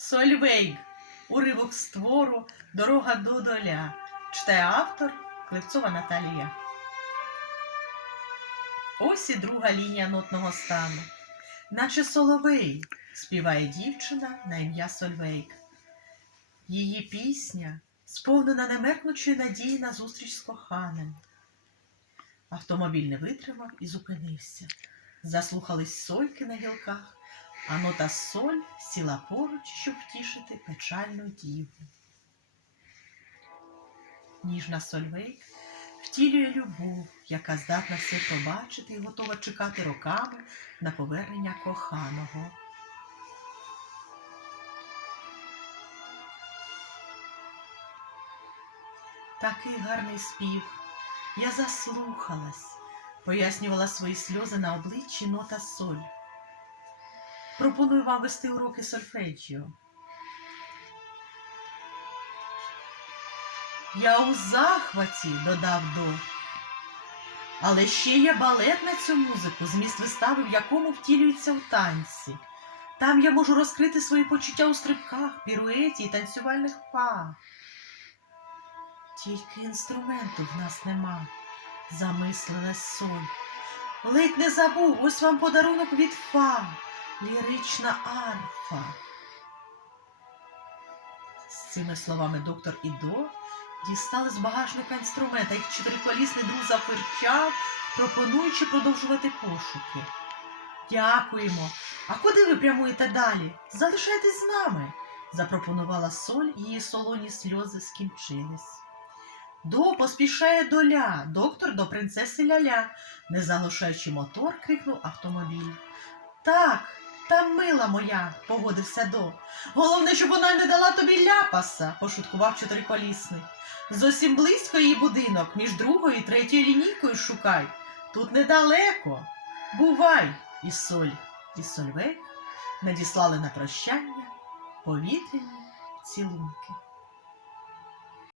Сольвейг. Уривок з твору Дорога до доля. Читає автор Клевцова Наталія. Ось і друга лінія нотного стану. Наче соловей співає дівчина на ім'я Сольвейг. Її пісня сповнена немеркнучої надії на зустріч з коханим. Автомобіль не витримав і зупинився. Заслухались сойки на гілках, а нота соль сіла поруч, щоб втішити печальну діву. Ніжна Сольвейк втілює любов, яка здатна все побачити і готова чекати роками на повернення коханого. Такий гарний спів. Я заслухалась, пояснювала свої сльози на обличчі нота соль. Пропоную вам вести уроки сольфеджіо. Я у захваті, додав до. Але ще є балет на цю музику, зміст вистави, в якому втілюється в танці. Там я можу розкрити свої почуття у стрибках, піруеті і танцювальних па. Тільки інструменту в нас нема, замислилась соль. Ледь не забув, ось вам подарунок від фа, лірична арфа. З цими словами доктор і до дістали з багажника інструмента. Їх чотириколісний друг зафирчав, пропонуючи продовжувати пошуки. Дякуємо. А куди ви прямуєте далі? Залишайтесь з нами, запропонувала соль, її солоні сльози скінчились. До поспішає доля, доктор до принцеси Ляля, не заглушаючи мотор, крикнув автомобіль. Так, там мила моя, погодився до. Головне, щоб вона не дала тобі ляпаса, пошуткував чотириколісний. Зовсім близько її будинок, між другою і третьою лінійкою шукай. Тут недалеко. Бувай, і соль, і сольвей надіслали на прощання повітряні цілунки.